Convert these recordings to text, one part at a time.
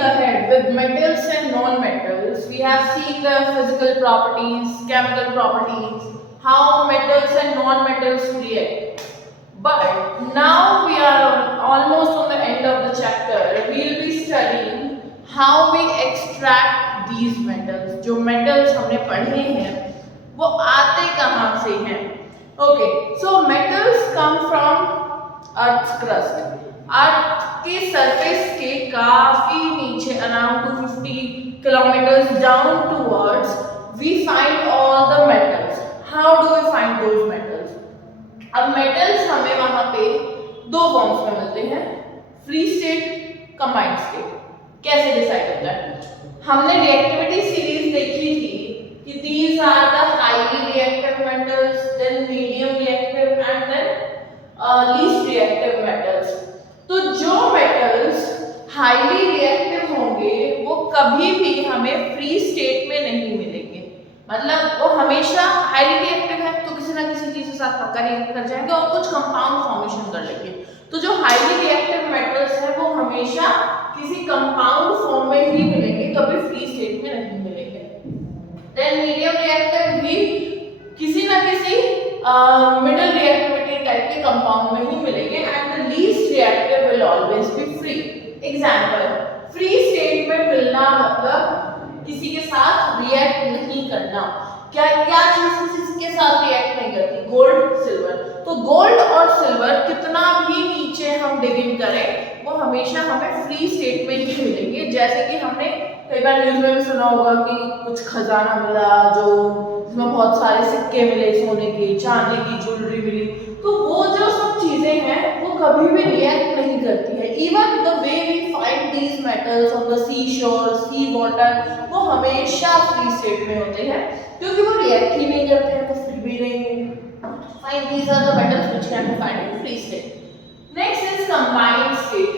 ahead with metals and non-metals, we have seen the physical properties, chemical properties, how metals and non-metals react. But now we are almost on the end of the chapter. We will be studying how we extract these metals. जो metals हमने पढ़े हैं वो आते कहाँ से हैं? Okay, so metals come from Earth's crust. अर्थ के सरफेस के काफी नीचे around 250 kilometres down towards we find all the metals. How do we find those metals? अब मेटल्स हमें वहां पे दो फॉर्म्स में मिलते हैं, फ्री स्टेट, कंबाइंड स्टेट. कैसे डिसाइड होता है? हमने रिएक्टिविटी सीरीज देखी थी कि these are the highly reactive metals, then medium reactive and then least reactive metals. तो जो मेटल्स हाईली रिएक्टिव होंगे वो कभी भी हमें फ्री स्टेट में नहीं मिलेंगे. मतलब वो हमेशा हाईली रिएक्टिव है तो किसी ना किसी चीज के साथ पक्का रिएक्ट कर जाएंगे और कुछ कंपाउंड फॉर्मेशन कर लेंगे. तो जो हाईली रिएक्टिव मेटल्स है वो हमेशा किसी कंपाउंड फॉर्म में ही मिलेंगे, कभी फ्री स्टेट में नहीं मिलेंगे. देन मीडियम रिएक्टिव भी किसी ना किसी मिडिल रिएक्टिविटी टाइप के कंपाउंड में ही मिलेंगे and the least reactive will always be free. Example, free state में मिलना मतलब किसी के साथ रिएक्ट नहीं करना. क्या क्या चीज किसी के साथ रिएक्ट नहीं करती? Gold, silver. तो गोल्ड और सिल्वर कितना भी नीचे हम डिगिंग करें वो हमेशा हमें फ्री स्टेट में ही मिलेंगे. जैसे कि हमने कई बार न्यूज में भी सुना होगा कि कुछ खजाना मिला जो जिसमें बहुत सारे सिक्के मिले, सोने के, चांदी की ज्वेलरी मिली. तो वो जो सब चीजें हैं वो कभी भी रिएक्ट नहीं करती है. Even the way we find these metals on the sea shore, sea water, वो हमेशा फ्री स्टेट में होते हैं क्योंकि वो रिएक्ट ही नहीं करते हैं तो फिर भी रहेंगे. Fine, these are the metals which can be found in free state. Next is combined state.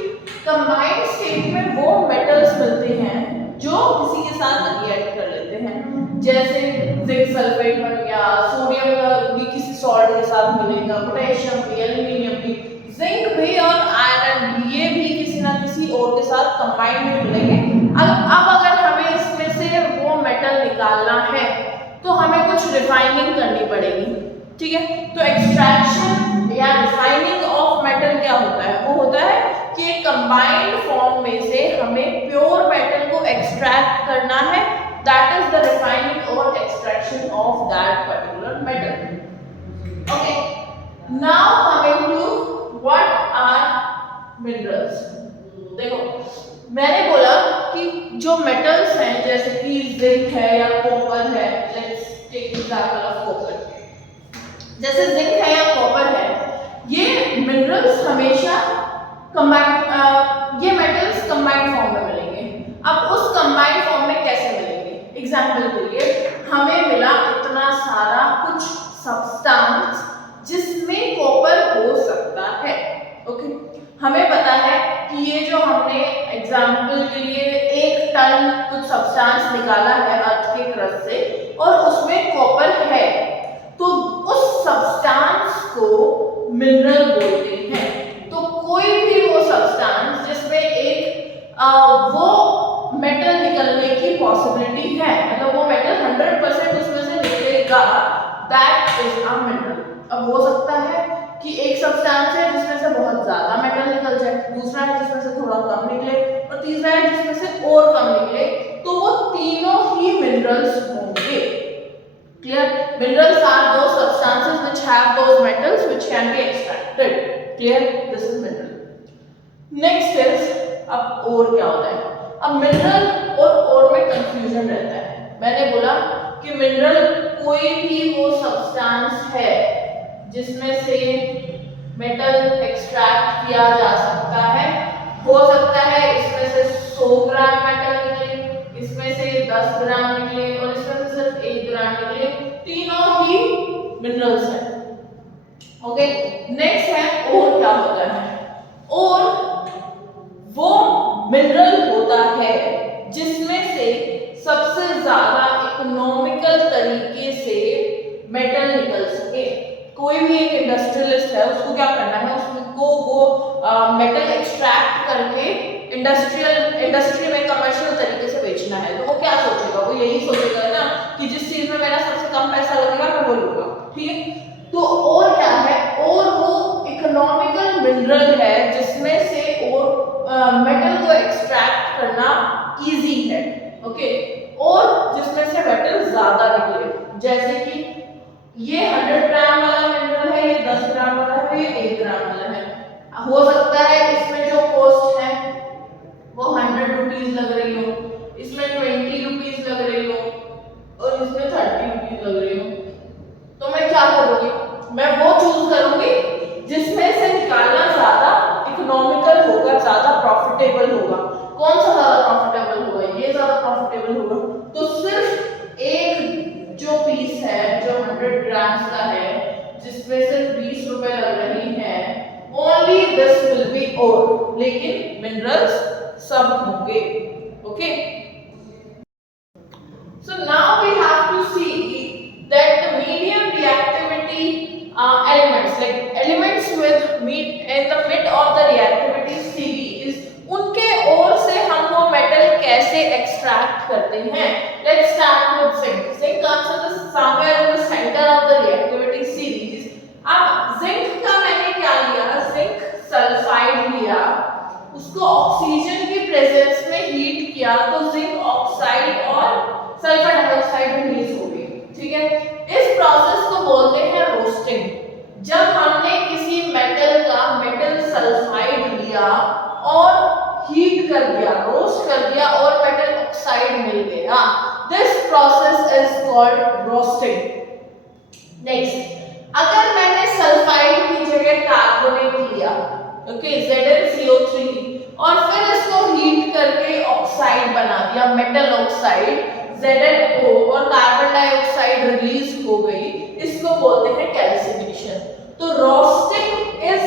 Combined state में वो मेटल्स मिलते हैं जो किसी के साथ रिएक्ट कर लेते हैं. जैसे जिंक सल्फेट बन गया, सोडियम भी किसी सॉल्ट के साथ मिलेगा, पोटेशियम भी, एल्युमिनियम भी, जिंक भी और आयरन भी, ये भी किसी ना किसी और के साथ कंबाइंड में मिलेंगे. अब अगर हमें इसमें से वो मेटल निकालना है तो हमें कुछ रिफाइनिंग करनी पड़ेगी. ठीक है, तो एक्सट्रैक्शन या रिफाइनिंग ऑफ मेटल क्या होता है? वो होता है कि एक कंबाइंड फॉर्म में से हमें प्योर मेटल को एक्सट्रैक्ट करना है. That is the refining or extraction of that particular metal. Okay. Now coming to what are minerals. देखो, मैंने बोला कि जो metals हैं जैसे कि जिंक है या कॉपर है. Let's take example of copper. जैसे जिंक है या कॉपर है, ये मिनरल्स हमेशा कंबाइंड, ये मेटल्स कंबाइंड फॉर्म में मिलेंगे. अब उस कंबाइंड फॉर्म में कैसे मिलेंगे? एग्जाम्पल के लिए हमें मिला इतना सारा कुछ सब्सटेंस जिसमें कॉपर हो सकता है. ओके, हमें पता है कि ये जो हमने एग्जाम्पल के लिए 1 टन कुछ सब्सटेंस निकाला है अर्थ के क्रस्ट से और उसमें कॉपर है, तो उस सब्सटेंस को मिनरल बोलते हैं. तो कोई भी वो सब्सटेंस जिसमें एक वो मेटल निकलने की पॉसिबिलिटी है, मतलब वो मेटल 100% उसमें से निकलेगा, दैट इज अ मिनरल. अब हो सकता है कि एक सब्सटेंस है जिसमें से बहुत ज्यादा मेटल निकल जाए, दूसरा है जिसमें से थोड़ा कम निकले और तीसरा है जिसमें से और कम निकले, तो वो तीनों ही मिनरल्स होंगे. Clear? Minerals are those substances which have those metals which can be extracted. Clear? This is mineral. Next is, अब और क्या होता है? अब मिनरल और में कंफ्यूजन रहता है. मैंने बोला कि मिनरल कोई भी वो सब्सटेंस है जिसमें से मेटल एक्सट्रैक्ट किया जा सकता है. हो सकता है इसमें से 100 ग्राम मेटल निकले, इसमें से 10 ग्राम निकले और इसमें से सिर्फ 1 ग्राम निकले. तीनों ही मिनरल्स हैं. ओके, नेक्स्ट है और क्या होता है? और वो मिनरल होता है जिसमें से सबसे ज्यादा इकोनॉमिकल तरीके से मेटल निकल सके. कोई भी एक इंडस्ट्रियलिस्ट है, उसको क्या करना है? उसको वो मेटल एक्सट्रैक्ट करके इंडस्ट्री में कमर्शियल तरीके से बेचना है, तो वो क्या सोचेगा, वो यही सोचेगा ना कि जिस चीज में मेरा सबसे कम पैसा लगेगा मैं वो लूंगा, ठीक है। तो और क्या है, और वो इकोनॉमिकल मिनरल है जिसमें से और मेटल को एक्सट्रैक्ट करना इजी है, ओके, और जिसमें से मेटल ज्यादा निकले, जैसे कि ये 100 ग्राम वाला मिनरल है, ये 10 ग्राम वाला है, ये 1 ग्राम वाला है। हो सकता है इसमें जो कॉस्ट है वो 100 रुपीज लग रही हो, इसमें 20 रुपीज लग रही हो और इसमें 30 रुपीज लग रही हो, तो मैं क्या करूंगी, मैं वो चूज करूंगी जिसमें से निकालना ज्यादा इकोनॉमिकल होगा, ज्यादा प्रॉफिटेबल होगा। कौन सा ज्यादा प्रॉफिटेबल होगा, ये ज्यादा प्रॉफिटेबल होगा। तो सिर्फ एक जो पीस है जो 100 ग्राम्स का है जिसमें सिर्फ 20 रुपए लग रही है, ओनली दिस विल बी ओर, लेकिन मिनरल्स सब होंगे, okay. So now we have to see that the medium reactivity elements, like elements with in the mid of the reactivity series, उनके ओर से हम वो मेटल कैसे एक्सट्रैक्ट करते हैं। Let's start with zinc. Zinc comes somewhere in the center of the reactivity series. अब zinc का मैंने क्या लिया, जिंक सल्फाइड लिया, उसको ऑक्सीजन की प्रेजेंस में हीट किया तो जिंक ऑक्साइड और सल्फर डाइऑक्साइड रिलीज हो गई, ठीक है। इस प्रोसेस को बोलते हैं रोस्टिंग। जब हमने किसी मेटल का मेटल सल्फाइड लिया और हीट कर दिया, रोस्ट कर दिया और मेटल ऑक्साइड मिल गया, this process is called roasting. Next, अगर मैंने सल्फाइड की जगह कार्बोनेट लिया, ओके, ZnCO3, और फिर इसको हीट करके ऑक्साइड बना दिया, मेटल ऑक्साइड ZnO, और कार्बन डाइऑक्साइड रिलीज हो गई, इसको बोलते हैं कैल्सिनेशन। तो रोस्टिंग इज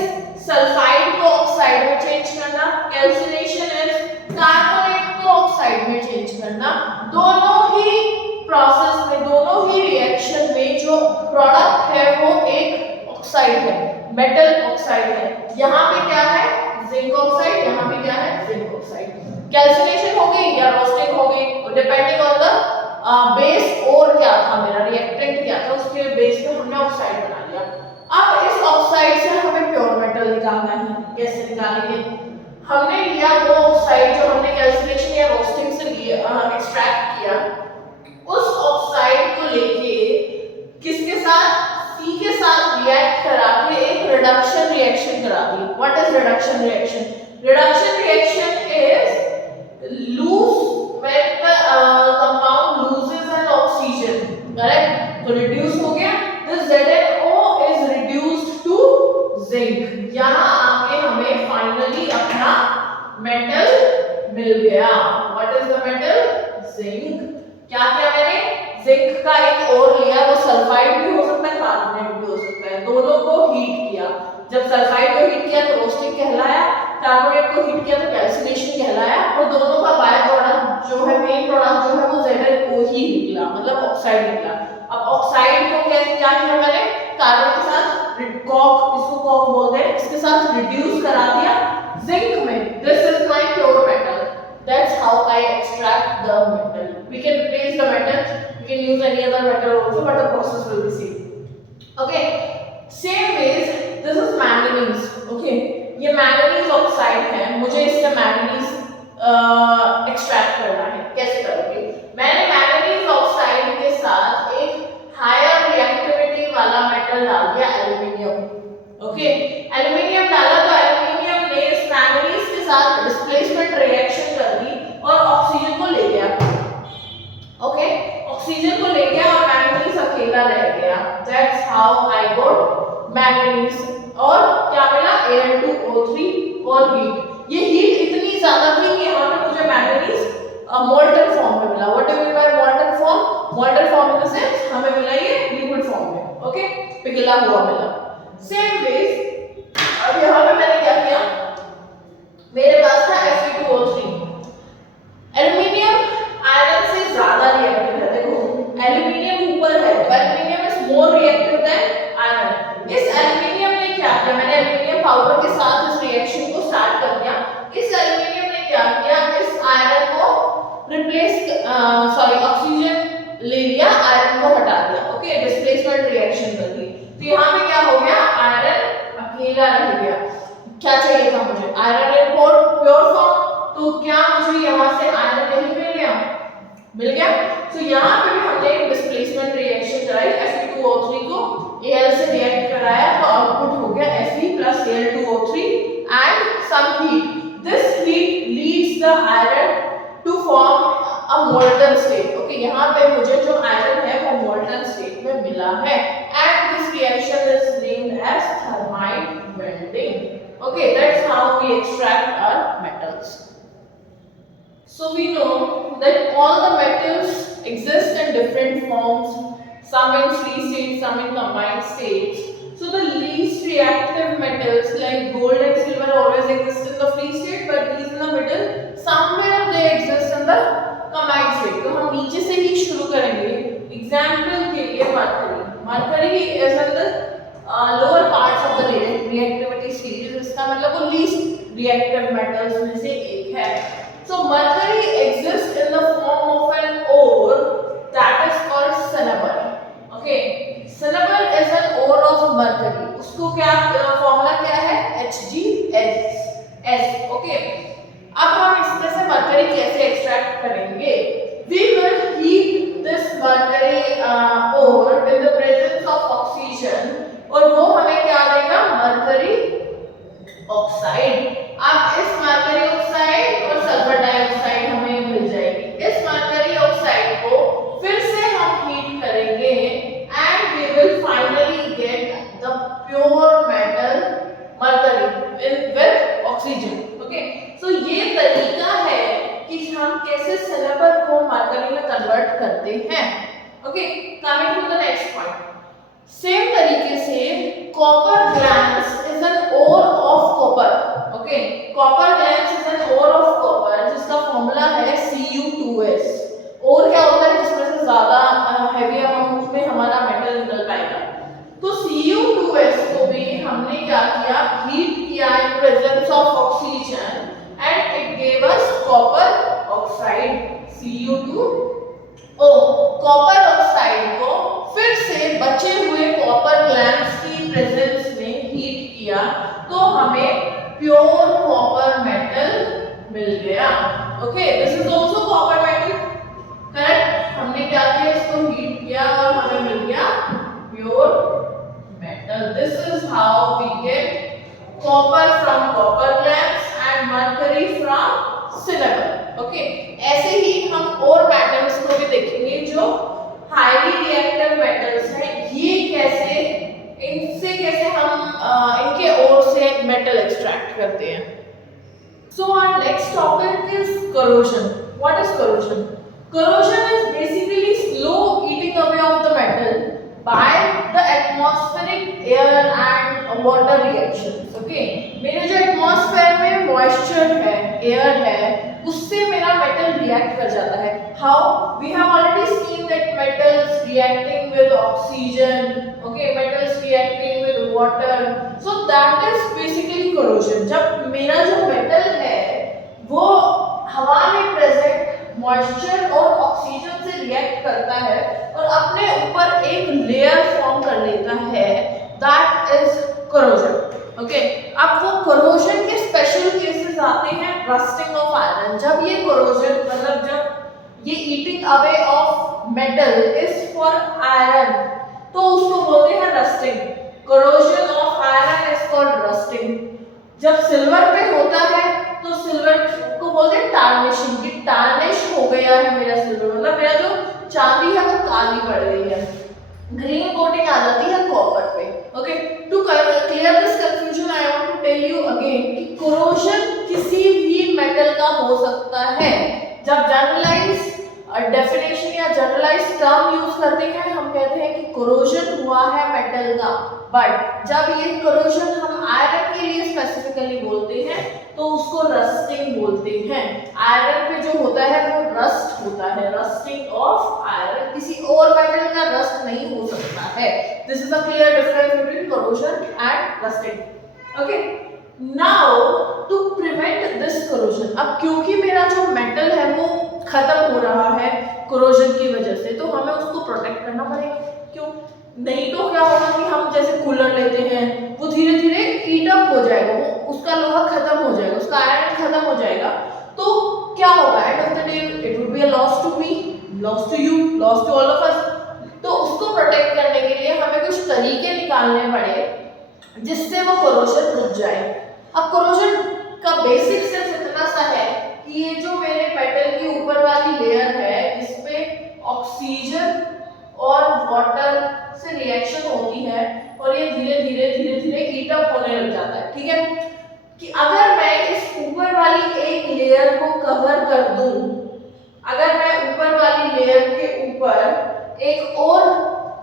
सल्फाइड को ऑक्साइड में चेंज करना, कैल्सिनेशन इज कार्बोनेट को ऑक्साइड में चेंज करना। दोनों ही प्रोसेस में, दोनों ही रिएक्शन में जो प्रोडक्ट है वो एक ऑक्साइड है, मेटल ऑक्साइड है। यहाँ पे क्या है, जिंक ऑक्साइड, यहाँ पे क्या है, जिंक ऑक्साइड। कैल्सिनेशन हो गई या रोस्टिंग हो गई, डिपेंडिंग ऑन द बेस, और क्या था मेरा रिएक्टेंट क्या था, उसके बेस पे हमने ऑक्साइड बना लिया। अब इस ऑक्साइड से हमें प्योर मेटल निकालना है, कैसे निकालेंगे, हमने लिया वो ऑक्साइड जो हमने कैल्सिनेशन या रोस्टिंग से लिया, एक्सट्रैक्ट किया, उस ऑक्साइड को लेके किसके साथ, C के साथ रिएक्ट करा के एक रिडक्शन रिएक्शन करा दी। What is reduction reaction? Reduction reaction is lose when the compound loses an oxygen, correct? तो reduce हो गया, this ZnO is reduced to zinc। यहाँ आके हमें finally अपना मेटल मिल गया। What is the metal? Zinc। क्या किया मैंने, जिंक का एक और लिया, वो सल्फाइड भी हो सकता है, कार्बोनेट भी हो सकता है, दोनों को हीट किया। जब सल्फाइड को हीट किया तो रोस्टिंग कहलाया, कार्बोनेट को हीट किया तो कैल्सिनेशन कहलाया, और दोनों का बाय प्रोडक्ट जो है, मेन प्रोडक्ट जो है वो ZnO ही निकला, मतलब ऑक्साइड निकला। अब ऑक्साइड को कैसे क्या किया मैंने, कार्बन के साथ कॉक, इसको कॉक बोलते हैं, इसके साथ रिड्यूस करा दिया जिंक में। This is my pure metal. That's how I extract the metal. We can replace the metal, we can use any other metal also, but the process will be same. Okay, same ways, this is manganese. Okay, ये manganese oxide है, मुझे इससे manganese extract करना है। कैसे करोगे, मैंने manganese oxide के साथ एक हायर रिएक्टिविटी वाला मेटल डाल दिया, एल्युमिनियम। ओके, एल्युमिनियम डाला तो एल्युमिनियम ने इस मैंगनीज के साथ डिस्प्लेसमेंट रिएक्शन कर दी और ऑक्सीजन को ले गया। ओके, ऑक्सीजन को ले गया और मैंगनीज अकेला रह गया। That's how I got manganese. और क्या मिला, Al2O3 और हीट। ये हीट इतनी ज्यादा थी कि यहाँ पे मुझे मैंगनीज मोल्टन फॉर्म में मिला। What do mean by molten form? Molten form in the sense हमें मिला ये लिक्विड फॉर्म में, ओके, पिघला हुआ मिला। सेम वेज अब यहाँ पे मैंने क्या किया, मेरे पास था Fe2O3, एल्युमिनियम आयरन से ज्यादा रिएक्टिव है। देखो एल्युमिनियम ऊपर है तो aluminium is more reactive than iron. इस एल्युमिनियम ने क्या किया, मैंने एल्युमिनियम पाउडर के साथ इस रिएक्शन को स्टार्ट कर दिया। इस एल्युमिनियम ने क्या मिल गया। तो यहाँ पे भी हमने एक डिस्प्लेसमेंट रिएक्शन कराई, Fe2O3 को Al से रिएक्ट कराया तो आउटपुट हो गया Fe plus Al2O3 and some heat. This heat leads the iron to form a molten state. Okay, यहाँ पे मुझे जो आयरन है वो molten state में मिला है and this reaction is named as thermite welding. Okay, that's how we extract our metals. So we know that all the metals exist in different forms, some in free state, some in combined states. So the least reactive metals like gold and silver always exist in the free state, but these in the middle, somewhere they exist in the combined state. तो हम नीचे से ही शुरू करेंगे. Example के लिए mercury. Mercury is in the lower parts of the reactivity series. इसका मतलब वो least reactive metals में से एक है. So mercury exists in the form of an ore that is called cinnabar. Okay, cinnabar is an ore of mercury. उसको क्या formula क्या है? HgS. Okay. अब हम इसमें से mercury कैसे एक्सट्रैक्ट करेंगे? We will heat this mercury ore in the presence of oxygen और वो हमें क्या देगा? mercury oxide. अब इस mercury oxide और सल्फर डाइऑक्साइड हमें मिल जाएगी. इस mercury oxide को फिर से हम हीट करेंगे and we will finally get the pure metal mercury with oxygen. Okay, so ये तरीका है कि हम कैसे सिल्वर को mercury में कन्वर्ट करते हैं. Okay, coming to the next point. Same तरीके से copper glans is an ore of copper. Okay, copper glans is an ore of copper जिसका फॉर्मूला है Cu2s. और क्या होता है जिसमें से ज्यादा हैवी अमाउंट में हमारा मेटल निकल पाएगा. तो Cu2s को भी हमने क्या किया? हीट किया in presence of oxygen and it gave us copper oxide Cu2O. Copper oxide को फिर से बचे हुए कॉपर ग्लैंड्स की प्रेजेंस में हीट किया तो हमें प्योर कॉपर मेटल मिल गया. Okay, this is also copper metal. Correct. हमने क्या किया? इसको हीट किया और हमें मिल गया pure metal. This is how we get copper from copper glands and mercury from silver. Okay, ऐसे ही हम और मेटल्स को भी देखेंगे जो हाईली रिएक्टिव मेटल्स हैं. ये कैसे, इनसे कैसे हम इनके ओर से मेटल एक्सट्रैक्ट करते हैं. So our next topic is corrosion. What is corrosion? Corrosion is basically slow eating away of the metal by the atmospheric air and water reactions. Okay, मेरे जो एटमॉस्फेयर में मॉइस्चर है, एयर है, उससे मेरा metal react कर जाता है. How? We have already seen that metals reacting with oxygen. Okay, metals reacting with water. So that is basically corrosion. जब मेरा जो मेटल है वो हवा में प्रेजेंट मॉइस्चर और ऑक्सीजन से रिएक्ट करता है और अपने ऊपर एक लेयर फॉर्म कर लेता है, दैट इज corrosion. ओके, अब वो corrosion के स्पेशल केसेस आते हैं. Rusting of iron. जब ये corrosion मतलब जब ये eating away of metal is for iron तो उसको बोलते हैं rusting. corrosion of iron is called rusting. जब सिल्वर पे होता है तो सिल्वर को बोलते हैं टार्निशिंग. कि टार्निश हो गया है मेरा सिल्वर, मतलब मेरा जो चांदी है वो काली पड़ गई है. ग्रीन कोटिंग आ जाती है कॉपर पे. Okay, to clear this confusion I want to tell you again कि corrosion किसी भी मेटल का हो सकता है. जब जनरलाइज डेफिनेशन या जनरलाइज टर्म यूज करते हैं हम कहते हैं कि corrosion हुआ है मेटल का. बट जब ये corrosion हम आयरन के लिए स्पेसिफिकली बोलते हैं तो उसको रस्टिंग बोलते हैं. आयरन पे जो होता है वो रस्ट होता है. Rusting of iron. किसी और मेटल का रस्ट नहीं हो सकता है. This is a clear difference between corrosion and rusting. Okay, now to prevent this corrosion. अब क्योंकि मेरा जो मेटल है वो खत्म हो रहा है corrosion की वजह से तो हमें उसको प्रोटेक्ट करना पड़ेगा. क्यों? नहीं तो क्या होगा कि हम जैसे कूलर लेते हैं वो धीरे धीरे हीट अप हो जाएगा, वो उसका लोहा खत्म हो जाएगा, उसका आयरन खत्म हो जाएगा. तो क्या होगा? End of the day it would be a loss to me. Loss to you, loss to all of us. तो उसको प्रोटेक्ट करने के लिए हमें कुछ तरीके निकालने पड़े जिससे वो कोरोजन रुक जाए। अब कोरोजन का बेसिक सिर्फ इतना सा है कि ये जो मेरे मेटल की ऊपर वाली लेयर है इस पे ऑक्सीजन और वाटर से रिएक्शन होती है और ये धीरे धीरे धीरे धीरे हीट अप होने लग जाता है। ठीक है, कि अगर मैं इस ऊपर वाली एक लेयर को कवर कर दूं, अगर मैं ऊपर वाली लेयर के ऊपर एक और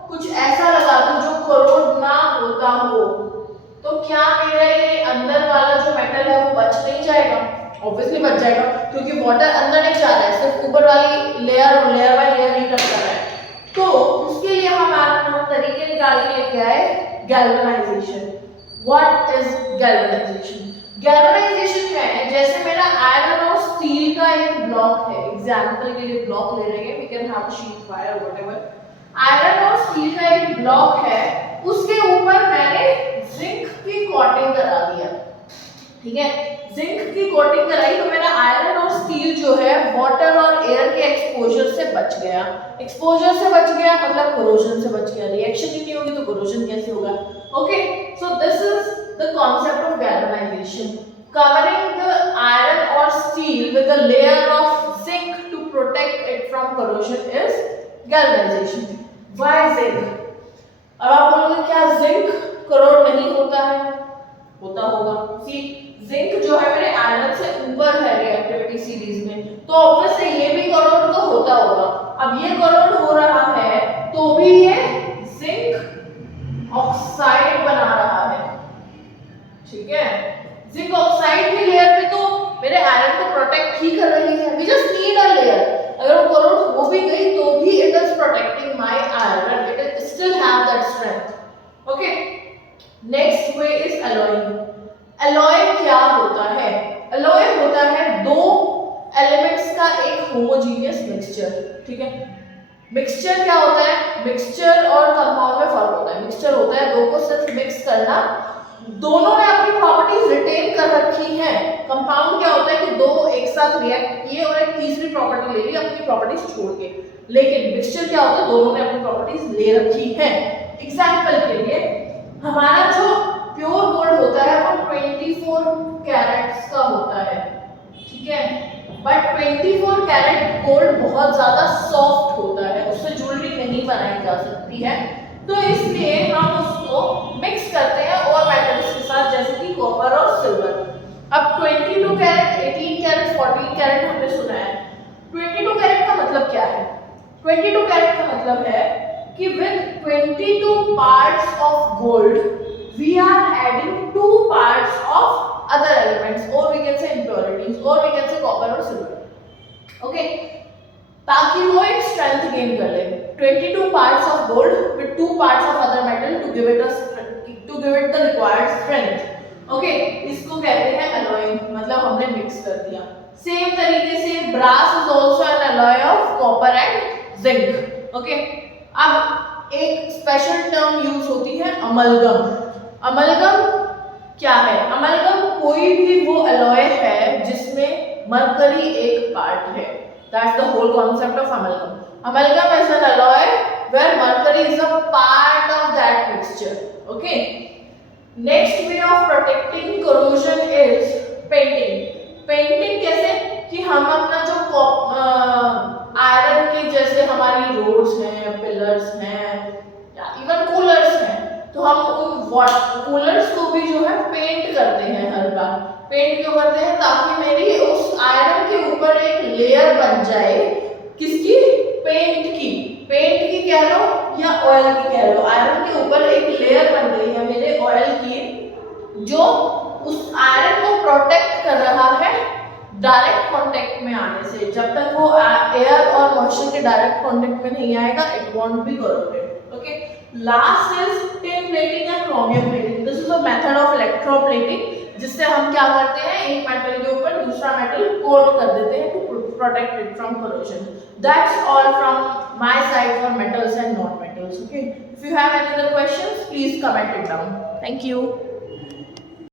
कुछ ऐसा लगा दूं जो कोरोड ना होता हो, तो क्या मेरा ये अंदर वाला जो मेटल है वो बच नहीं जाएगा? ऑब्वियसली बच जाएगा, क्योंकि वाटर अंदर नहीं जा रहा है, सिर्फ ऊपर वाली लेयर और layer by layer heat up कर रहा है। तो उसके लिए हम तरीके निकाल के लेके आए galvanisation. What is galvanisation? Galvanisation है जैसे मेरा आयरन और स्टील का एक ब्लॉक है, एग्जांपल के लिए ब्लॉक ले रहे हैं, we can have sheet wire whatever. Iron और स्टील का एक ब्लॉक है, उसके ऊपर मैंने जिंक की कोटिंग करा दिया। ठीक है, जिंक की कोटिंग कराई तो मेरा आयरन और स्टील जो है वाटर और एयर के एक्सपोजर से बच गया। एक्सपोजर से बच गया मतलब कोरोजन से बच गया। रिएक्शन ही नहीं होगी तो कोरोजन कैसे होगा? Okay, so this is the concept of galvanization, covering the iron और steel with a layer of zinc to protect it from corrosion is galvanization. Why zinc? अब आप बोलोगे क्या जिंक कोरोड नहीं होता है? होता होगा। सी, जिंक जो है मेरे आयरन से ऊपर है रिएक्टिविटी सीरीज में, तो ऑब्वियसली ये भी कोरोड तो होता होगा। अब ये कोरोड हो रहा है तो भी ये जिंक ऑक्साइड बना रहा है। ठीक है, जिंक ऑक्साइड की लेयर पे तो मेरे आयरन को प्रोटेक्ट ही कर रही है। We just need a layer. अगर वो कोरोड हो भी गई तो भी it is protecting my iron, it is still have that strength. Okay, next way is alloying. Alloy क्या होता है? एलॉय होता है दो एलिमेंट्स का एक होमोजेनियस मिक्सचर। ठीक है, मिक्सचर क्या होता है? मिक्सचर और कंपाउंड में फर्क होता है। मिक्सचर होता है दो को सिर्फ मिक्स करना, दोनों ने अपनी प्रॉपर्टीज रिटेन कर रखी हैं। कंपाउंड क्या होता है कि दो एक साथ रिएक्ट किए और एक तीसरी प्रॉपर्टी ले ली अपनी प्रॉपर्टीज छोड़ के। लेकिन मिक्सचर क्या होता है? दोनों ने अपनी प्रॉपर्टीज ले रखी हैं। एग्जांपल के लिए हमारा जो प्योर गोल्ड होता है वो 24 कैरेट्स का होता है। ठीक है, बट 24 कैरेट गोल्ड बहुत ज्यादा सॉफ्ट होता है, उससे ज्वेलरी नहीं बनाई जा सकती है, तो इसलिए हम उसको मिक्स करते हैं और मेटल्स के साथ, जैसे कि कॉपर और सिल्वर। अब 22 कैरेट, 18 कैरेट, 14 कैरेट हमने सुना है। 22 कैरेट का मतलब क्या है? 22 कैरेट का मतलब है कि with 22 parts of gold we are adding 2 parts of other elements, or we can say impurities, or we can say copper or silver। okay, ताकि वो एक strength gain कर ले। 22 parts of gold with 2 parts of other metal to give it the required strength। okay, इसको कहते हैं alloying, मतलब हमने mix कर दिया। सेम तरीके से brass is also an alloy of copper and zinc। okay, अब एक स्पेशल टर्म यूज होती है अमलगम। अमलगम क्या है? अमलगम कोई भी वो अलॉय है जिसमें मरकरी एक पार्ट है। That's the whole concept of amalgam. Amalgam is an alloy where mercury is a part of that mixture. Okay, next way of protecting corrosion is painting. Painting कैसे? कि हम अपना जो आयरन के जैसे हमारी रोड्स हैं, पिलर्स हैं या इवन कूलर्स हैं, तो हम उन कूलर्स को भी जो है पेंट करते हैं हर बार। पेंट क्यों करते हैं? ताकि मेरी उस आयरन के ऊपर एक लेयर बन जाए। किसकी? पेंट की। पेंट की कह लो या ऑयल की कह लो, आयरन के ऊपर एक लेयर बन गई है मेरे ऑयल की, जो उस आयरन को प्रोटेक्ट कर रहा है डायरेक्ट कांटेक्ट में आने से। जब तक वो एयर और मॉइस्चर के डायरेक्ट कांटेक्ट में नहीं आएगा, it won't be corroded. Okay, last is tin plating या chromium plating. This is a method of electroplating, जिससे हम क्या करते हैं, एक मेटल के ऊपर दूसरा मेटल कोट कर देते हैं to protect it from corrosion. That's all from my side for metals and non metals. Okay, if you have any other questions please comment it down. Thank you.